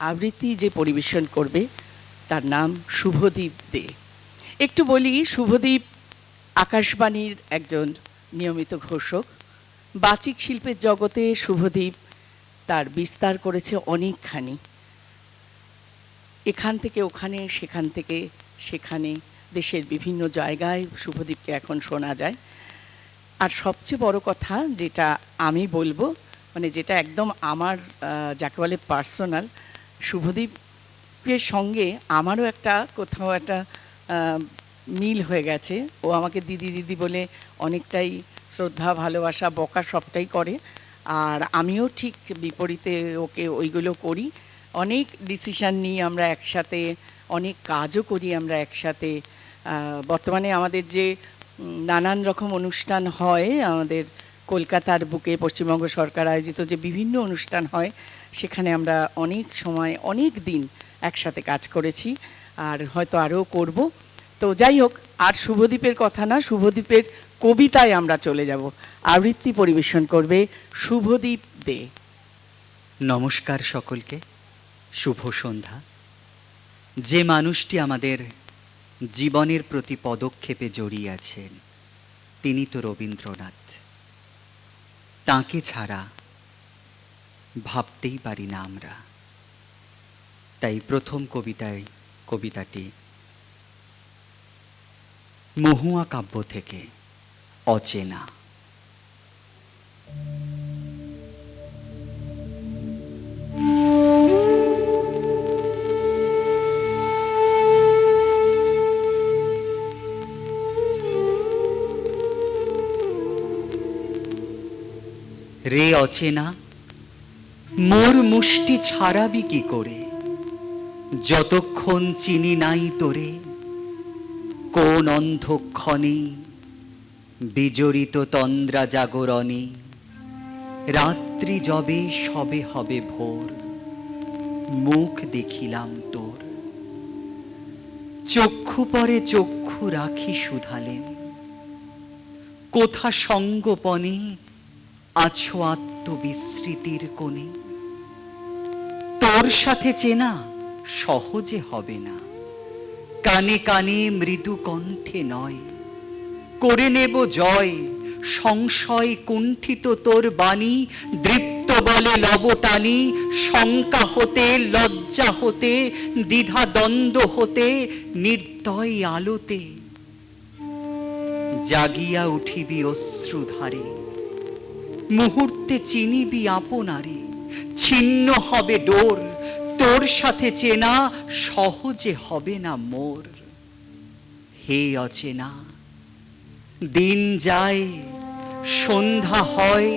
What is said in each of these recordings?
আবৃত্তি যে পরিবেশন করবে তার নাম শুভদীপ দে। একটু বলি, শুভদীপ আকাশবাণীর একজন নিয়মিত ঘোষক। বাচিক শিল্পের জগতে শুভদীপ তার বিস্তার করেছে অনেকখানি। এখান থেকে ওখানে, সেখান থেকে সেখানে, দেশের বিভিন্ন জায়গায় শুভদীপকে এখন শোনা যায়। আর সবচেয়ে বড় কথা যেটা আমি বলবো, মানে যেটা একদম আমার যাকে বলে পার্সোনাল, শুভদীপের সঙ্গে আমারও একটা কোথাও একটা মিল হয়ে গেছে। ও আমাকে দিদি দিদি বলে অনেকটাই শ্রদ্ধা, ভালোবাসা, বকা সবটাই করে। আর আমিও ঠিক বিপরীতে ওকে ওইগুলো করি। অনেক ডিসিশান নিই আমরা একসাথে, অনেক কাজও করি আমরা একসাথে। বর্তমানে আমাদের যে নানান রকম অনুষ্ঠান হয়, আমাদের কলকাতার বুকে পশ্চিমবঙ্গ সরকার আয়োজিত যে বিভিন্ন অনুষ্ঠান হয়, সেখানে আমরা অনেক সময় অনেক দিন একসাথে কাজ করেছি, আর হয়তো আরও করব। তো যাই হোক, আর শুভদীপের কথা না, শুভদীপের কবিতায় আমরা চলে যাব। আবৃত্তি পরিবেশন করবে শুভদীপ দে। নমস্কার সকলকে, শুভ সন্ধ্যা। যে মানুষটি আমাদের জীবনের প্রতি পদক্ষেপে জড়িয়ে আছেন তিনি তো রবীন্দ্রনাথ। তাঁকে ছাড়া ভাবতেই পারি না আমরা। তাই প্রথম কবিতাটি মহুয়া কাব্য থেকে, অচেনা। রে অচেনা, মোর মুষ্টি ছাড়াবি কি করে, যতক্ষণ চিনি নাই তোরে। কোন অন্ধক্ষণে বিজড়িত তন্দ্রা জাগরণে, রাত্রি যবে সবে হবে ভোর, মুখ দেখিলাম তোর। চক্ষু পরে চক্ষু রাখি শুধালেন, কোথা সঙ্গোপনে আছো আত্মবিস্মৃতির কোণে। তোর সাথে চেনা সহজে হবে না, কানে কানে মৃদু কণ্ঠে নয়। করে নেব জয় সংশয় কুণ্ঠিত তোর বাণী, দৃপ্ত বলে লবটানি। শঙ্কা হতে, লজ্জা হতে, দ্বিধা দ্বন্দ্ব হতে, নির্দয় আলোতে জাগিয়া উঠিবি অশ্রুধারে। মুহূর্তে চিনিবি আপনারে, ছিন্ন হবে ডোর। তোর সাথে চেনা সহজে হবে না মোর। হে অচেনা, দিন যায় সন্ধ্যা হয়,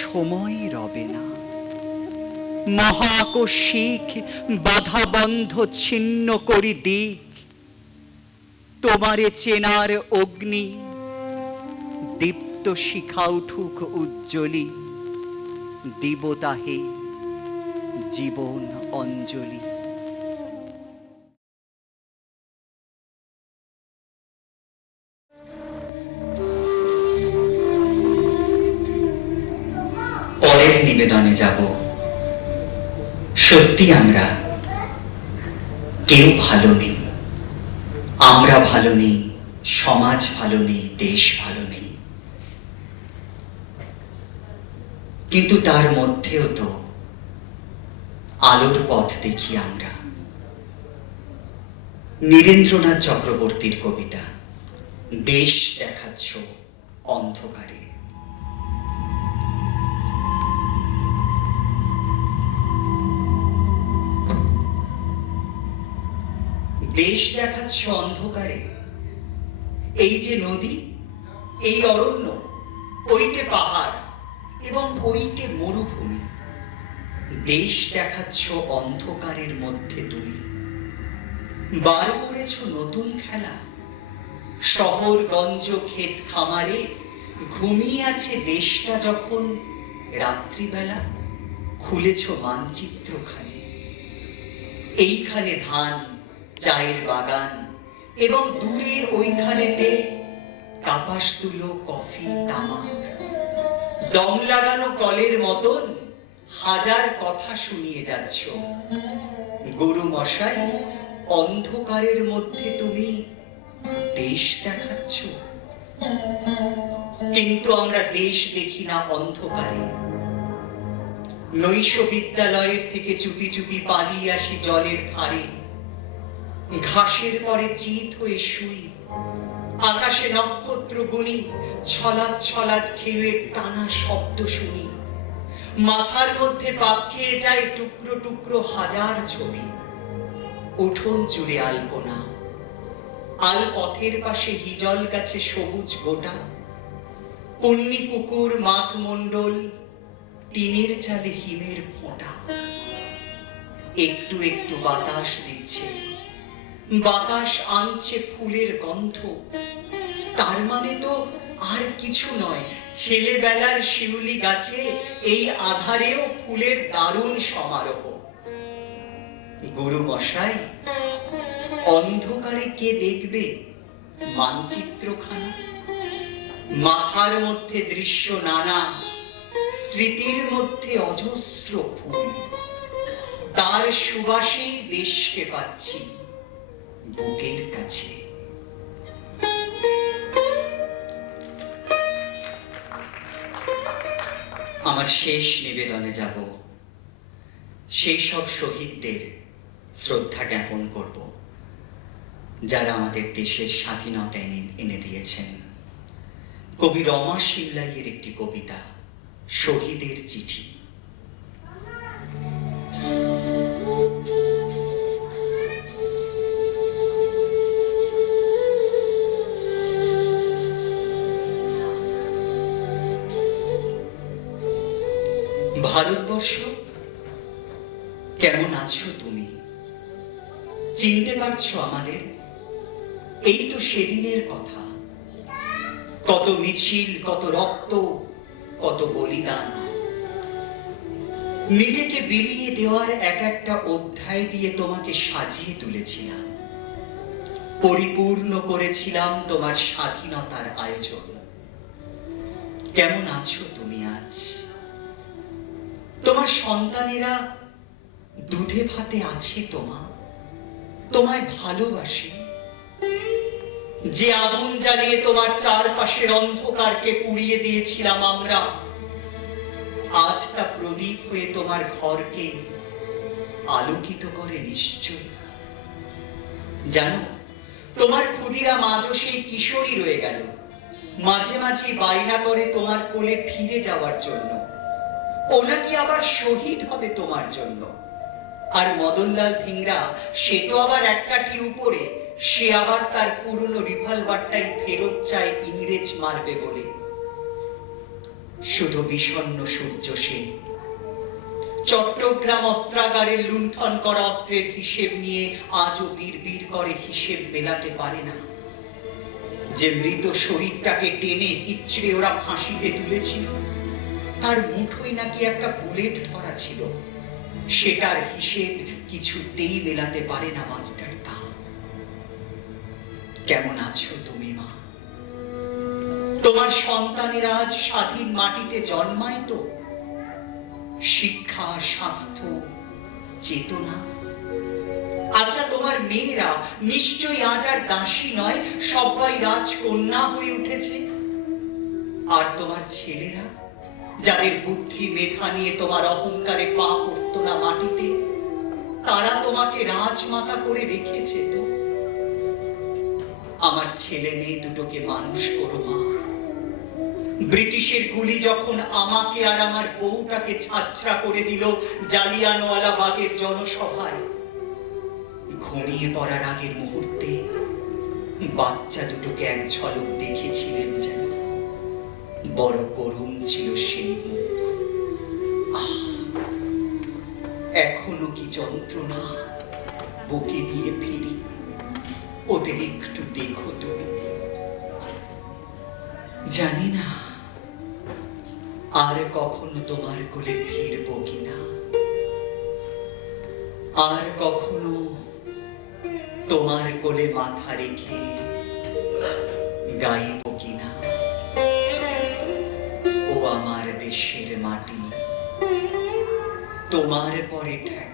সময় রবে না। মহাকস্মিক বাধা বন্ধ ছিন্ন করি দিক, তোমারে চেনার অগ্নি দীপ্ত শিখা উঠুক উজ্জ্বলী। দিব তাহে জীবন অঞ্জলি। পরের নিবেদনে যাব। সত্যি আমরা কেউ ভালো নেই, আমরা ভালো নেই, সমাজ ভালো নেই, দেশ ভালো নেই। কিন্তু তার মধ্যেও তো আলোর পথ দেখি আমরা। নীরেন্দ্রনাথ চক্রবর্তীর কবিতা, দেশ দেখাচ্ছ অন্ধকারে। দেশ দেখাচ্ছ অন্ধকারে, এই যে নদী, এই অরণ্য, ওইটে পাহাড় এবং ওইটে মরুভূমি। দেশ দেখাচ্ছ অন্ধকারের মধ্যে তুমি। বার করেছ নতুন খেলা, শহরগঞ্জ ক্ষেত খামারে ঘুমিয়ে আছে দেশটা যখন রাত্রিবেলা। খুলেছ মানচিত্রখানে, এইখানে ধান, চায়ের বাগান এবং দূরে ওইখানেতে কাপাস তুলো, কফি, তামাক। দম লাগানো কলের মতন হাজার কথা শুনিয়ে যাচ্ছ। গুরু মশাই, অন্ধকারের মধ্যে তুমি দেশ দেখাচ্ছ। কিন্তু আমরা দেশ দেখি না অন্ধকারে। নৈশ বিদ্যালয়ের থেকে চুপি চুপি পালিয়ে আসি জলের ধারে। ঘাসের পরে চিত হয়ে শুই, আকাশে নক্ষত্র গুনি, ছলাৎ ছলাৎ ঢেউয়ের টানা শব্দ শুনি। মাথার মধ্যে পাক খেয়ে যায় টুকরো টুকরো হাজার ছবি। উঠোন জুড়ে আলপনা, আল পথের পাশে হিজল গাছে সবুজ গোটা। পন্নী পুকুর, মাঠ মণ্ডল, টিনের চালে হিমের ফোঁটা। একটু একটু বাতাস দিচ্ছে, বাতাস আনছে ফুলের গন্ধ। তার মানে তো আর কিছু নয়, ছেলেবেলার শিউলি গাছে এই আধারেও ফুলের দারুণ সমারোহ। গুরু মশাই, অন্ধকারে কে দেখবে মানচিত্রখানা? মাথার মধ্যে দৃশ্য নানা, স্মৃতির মধ্যে অজস্র ফুল। তার সুবাসেই দেশকে পাচ্ছি বুকের কাছে। আমার শেষ নিবেদনে যাব, সেই সব শহীদদের শ্রদ্ধা জ্ঞাপন করব যারা আমাদের দেশের স্বাধীনতা এনে দিয়েছেন। কবি রমা শিবলাইয়ের একটি কবিতা, শহীদের চিঠি। ভারতবর্ষ, কেমন আছো তুমি? চিনতে পারছো আমাদের? এই তো সেদিনের কথা। কত মিছিল, কত রক্ত, কত বলিদান। নিজেকে বিলিয়ে দেওয়ার এক একটা অধ্যায় দিয়ে তোমাকে সাজিয়ে তুলেছিলাম, পরিপূর্ণ করেছিলাম তোমার স্বাধীনতার আয়োজন। কেমন আছো তুমি আজ? তোমার সন্তানেরা দুধে ভাতে আছে তোমায় ভালোবাসে? যে আগুন জ্বালিয়ে তোমার চারপাশের অন্ধকারকে পুড়িয়ে দিয়েছিলাম আমরা, আজ তা প্রদীপ হয়ে তোমার ঘরকে আলোকিত করে নিশ্চয়ই। জানো, তোমার ক্ষুদিরাম আজও সেই কিশোরী রয়ে গেল, মাঝে মাঝে বায়না করে তোমার কোলে ফিরে যাওয়ার জন্য। ও নাকি আবার শহীদ হবে তোমার জন্য। আর মদনলাল ধিংরা, সে তো আবার এক কাঠি উপরে, সে আবার তার পুরনো রিভলভারটাই ফেরত চায় ইংরেজ মারবে বলে। শুধু বিষণ্ণ সূর্য সেন চট্টগ্রাম অস্ত্রাগারের লুণ্ঠন করা অস্ত্রের হিসেব নিয়ে আজও বীর করে হিসেব মেলাতে পারে না। যে মৃত শরীরটাকে টেনে ইচ্ছড়ে ওরা ফাঁসিতে তুলেছিল, তার মুঠোয় নাকি একটা বুলেট ধরা ছিল। সেটার হিসেব কিছুতেই মেলাতে পারে না মাস্টার দা। কেমন আছো তুমি মা? তোমার সন্তানেরা আজ স্বাধীন মাটিতে জন্মায় তো? শিক্ষা, স্বাস্থ্য, চেতনা। আচ্ছা, তোমার মেয়েরা নিশ্চয়ই আজ আর দাসী নয়, সবাই রাজকন্যা হয়ে উঠেছে। আর তোমার ছেলেরা, যাদের বুদ্ধি মেধা নিয়ে তোমার অহংকারে পা পড়তো না মাটিতে, তারা তোমাকে রাজমাতা করে রেখেছে তো। আমার ছেলে মেয়ে দুটোকে মানুষ করো মা। ব্রিটিশের গুলি যখন আমাকে আর আমার বউটাকে ছাঁচড়া করে দিল জালিয়ানওয়ালাবাগের জনসভায়, ঘুমিয়ে পড়ার আগের মুহূর্তে বাচ্চা দুটোকে এক ঝলক দেখেছিলেন যেন। বড় করুণ ছিল সেই মুখ। এখনো কি যন্ত্রণা বুকে দিয়ে ফিরি, ওদের একটু দেখো তুমি। জানি না আর কখনো তোমার কোলে ফিরবো কিনা, আর কখনো তোমার কোলে মাথা রেখে গাইব কিনা। ও আমার দেশের মাটি, তোমার পরে ঠেকে